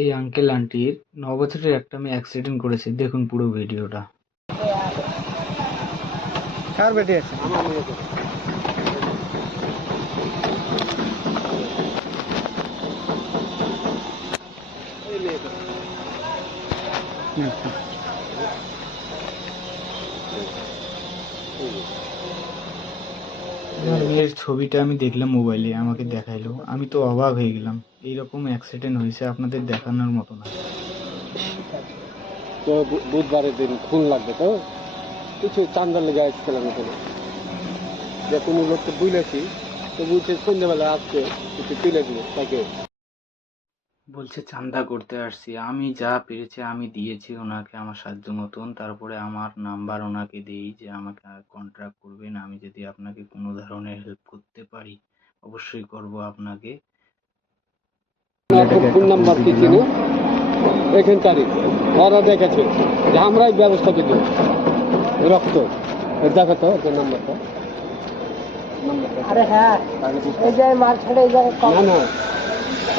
এই আঙ্কেল আন্টির 9 বছরের একটা মেয়ে অ্যাক্সিডেন্ট করেছে, দেখুন পুরো ভিডিওটা। কার বেটি আছে? আমার মেয়ের ছবিটা আমি দেখলাম মোবাইলে, আমাকে দেখাইলো, আমি তো অবাক হয়ে গেলাম। এইরকম অ্যাক্সিডেন্ট হয়েছে, আপনাদের দেখানোর মতো না। তো বুধবারের দিন খুন লাগবে তো কিছু চান্দার লেগে আসছিলাম এখানে, যে কোনো লোককে বুঝলেছি তো বুঝছে সন্ধ্যেবেলা আসছে কিছু তুলে দিল তাকে। বলছে চাঁদা করতে আসছি, আমি যা পেরেছি আমি দিয়েছি ওনাকে আমার সাধ্য মতন। তারপরে আমার নাম্বার ওনাকে দিই যে আমাকে কন্ট্যাক্ট করবেন, আমি যদি আপনাকে কোনো ধরনের হেল্প করতে পারি অবশ্যই করব আপনাকে। ফোন নাম্বার কি ছিল এখানকারই, ওরা দেখেছে যে আমরাই ব্যবস্থা করি রক্ত দেখো তো যে নাম্বারটা। আরে হ্যাঁ, এই যে মার ছেড়ে এই জায়গায় না না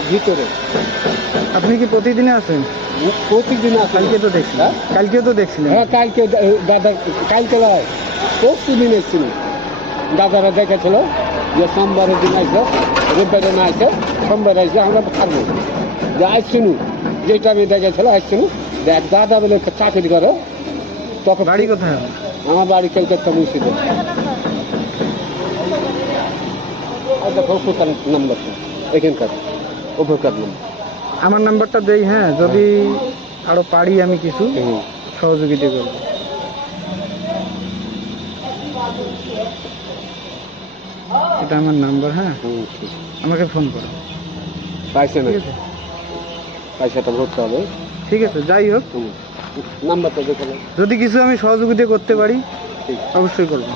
ভিতরে। আপনি কি প্রতিদিনে আসেন? প্রতিদিন আসে। কালকে তো দেখছিলেন। কালকেও তো দেখছিলেন। হ্যাঁ কালকে দাদা, কালকে নয় প্রতিদিন এসেছিল। দাদারা দেখেছিল যে সোমবারের দিন আসবে, রোববারে না আসে, সোমবারে আসবে, আমরা থাকবো যে আসছিনু, যেটা আমি দেখেছিল আসছিনু। দেখ দাদা বলে চাকরি করো তখন। বাড়ি কোথায়? আমার বাড়ি কলকাতা মুর্শিদে। দেখো উপকার নাম্বারটা এখানকার, উপকার নাম্বার। আমার নাম্বারটা দেই, হ্যাঁ, যদি আরো পারি আমি কিছু সহযোগিতা করব। এটা আমার নাম্বার, হ্যাঁ, আমাকে ফোন করো। পয়সা না, পয়সাটা ভরতে হবে। ঠিক আছে, যাই হোক, নাম্বারটা দেখো, যদি কিছু আমি সহযোগিতা করতে পারি অবশ্যই করব।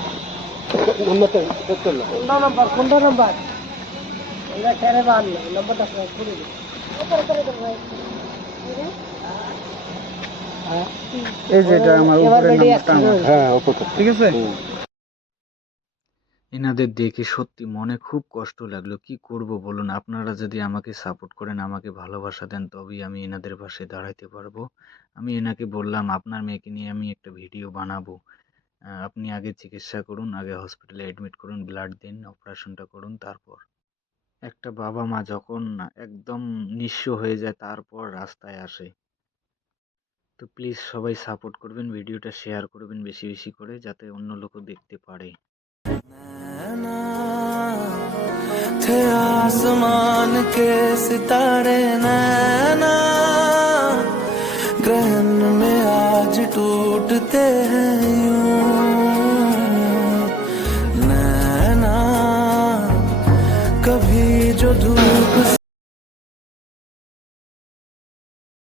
নাম্বারটা করতে না। কোনটা নাম্বার? এটা ছেড়ে বান নাম্বারটা খুলে দিই। এই যে এটা আমার উপরের নাম্বারটা আমার। হ্যাঁ উপকার, ঠিক আছে। এনাদের দেখে সত্যি মনে খুব কষ্ট লাগলো। কি করব বলুন, আপনারা যদি আমাকে সাপোর্ট করেন, আমাকে ভালোবাসা দেন, তবেই আমি এনাদের পাশে দাঁড়াইতে পারবো। আমি এনাকে বললাম আপনার মেয়েকে নিয়ে আমি একটা ভিডিও বানাবো, আপনি আগে চিকিৎসা করুন, আগে হসপিটালে অ্যাডমিট করুন, ব্লাড দিন, অপারেশনটা করুন। তারপর একটা বাবা মা যখন একদম নিঃস্ব হয়ে যায় তারপর রাস্তায় আসে। তো প্লিজ সবাই সাপোর্ট করবেন, ভিডিওটা শেয়ার করবেন বেশি বেশি করে, যাতে অন্য লোকও দেখতে পারে। थे आसमान के सितारे नैना, ग्रहण में आज टूटते हैं यूं नैना, कभी जो धूप